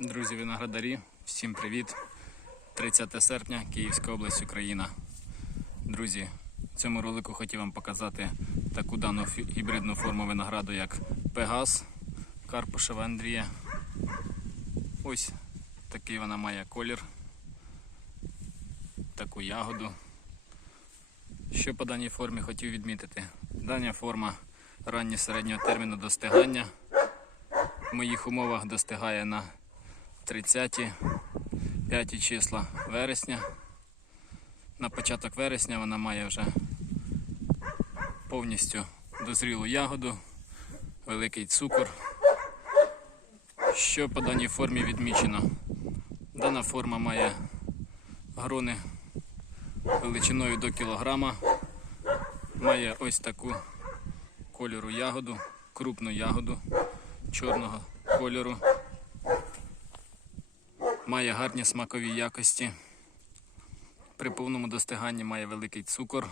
Друзі виноградарі, всім привіт! 30 серпня, Київська область, Україна. Друзі, в цьому ролику хотів вам показати таку дану гібридну форму винограду, як Пегас Карпушева Андрія. Ось такий вона має колір, таку ягоду. Що по даній формі хотів відмітити? Дана форма ранньо середнього терміну достигання. В моїх умовах достигає на 30 5 числа вересня. На початок вересня вона має вже повністю дозрілу ягоду, великий цукор. Що по даній формі відмічено? Дана форма має грони величиною до кілограма, має ось таку кольору ягоду, крупну ягоду чорного кольору. Має гарні смакові якості. При повному достиганні має великий цукор.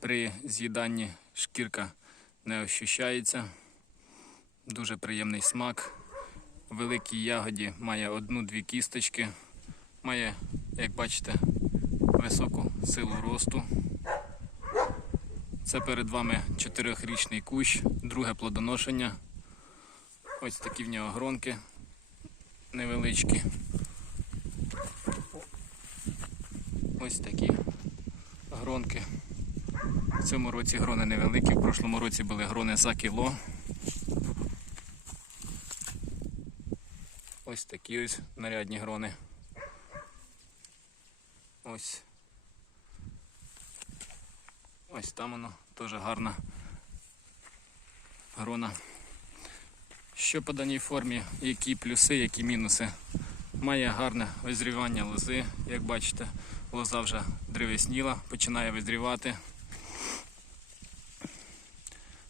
При з'їданні шкірка не ощущається. Дуже приємний смак. У великій ягоді має одну-дві кісточки. Має, як бачите, високу силу росту. Це перед вами чотирьохрічний кущ, друге плодоношення. Ось такі в нього гронки невеличкі. Ось такі гронки. В цьому році грони невеликі, в прошлому році були грони за кіло. Ось такі ось нарядні грони. Ось. Ось там воно теж гарна грона. Що по даній формі, які плюси, які мінуси. Має гарне визрівання лози, як бачите, лоза вже древесніла, починає визрівати.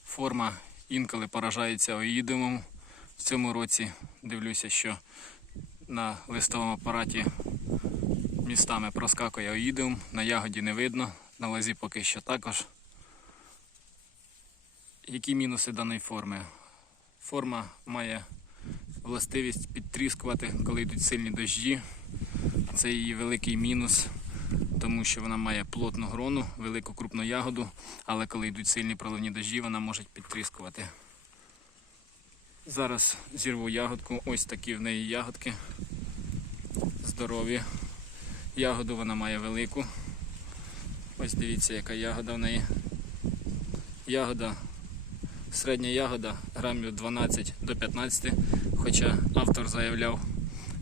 Форма інколи поражається оїдемом. В цьому році дивлюся, що на листовому апараті містами проскакує оїдеум, на ягоді не видно, на лозі поки що також. Які мінуси даної форми? Форма має властивість підтріскувати, коли йдуть сильні дощі. Це її великий мінус, тому що вона має плотну грону, велику крупну ягоду, але коли йдуть сильні проливні дощі, вона може підтріскувати. Зараз зірву ягодку, ось такі в неї ягодки. Здорові. Ягоду вона має велику. Ось дивіться, яка ягода в неї. Ягода Середня ягода грамів 12 до 15, хоча автор заявляв,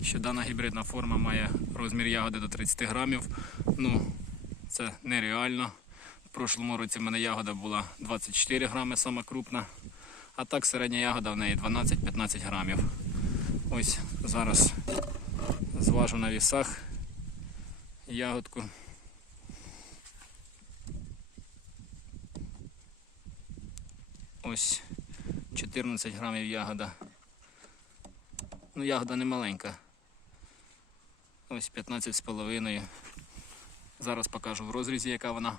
що дана гібридна форма має розмір ягоди до 30 грамів. Ну, це нереально. В прошлому році в мене ягода була 24 грами, сама крупна. А так середня ягода в неї 12-15 грамів. Ось зараз зважу на вісах ягодку. Ось 14 грамів ягода. Ну, ягода не маленька. Ось 15 з половиною. Зараз покажу в розрізі, яка вона.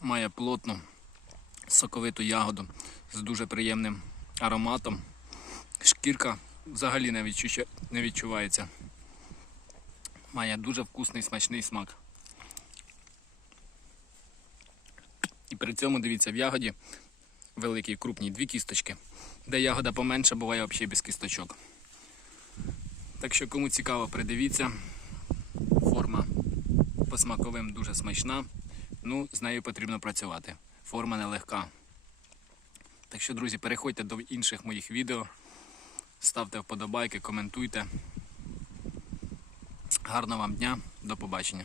Має плотну соковиту ягоду з дуже приємним ароматом. Шкірка взагалі не відчувається. Має дуже вкусний смачний смак. При цьому дивіться в ягоді великій, крупній дві кісточки. Де ягода поменша, буває взагалі без кісточок. Так що кому цікаво, придивіться. Форма по смаковим дуже смачна. Ну, з нею потрібно працювати. Форма нелегка. Так що, друзі, переходьте до інших моїх відео, ставте вподобайки, коментуйте. Гарного вам дня, до побачення.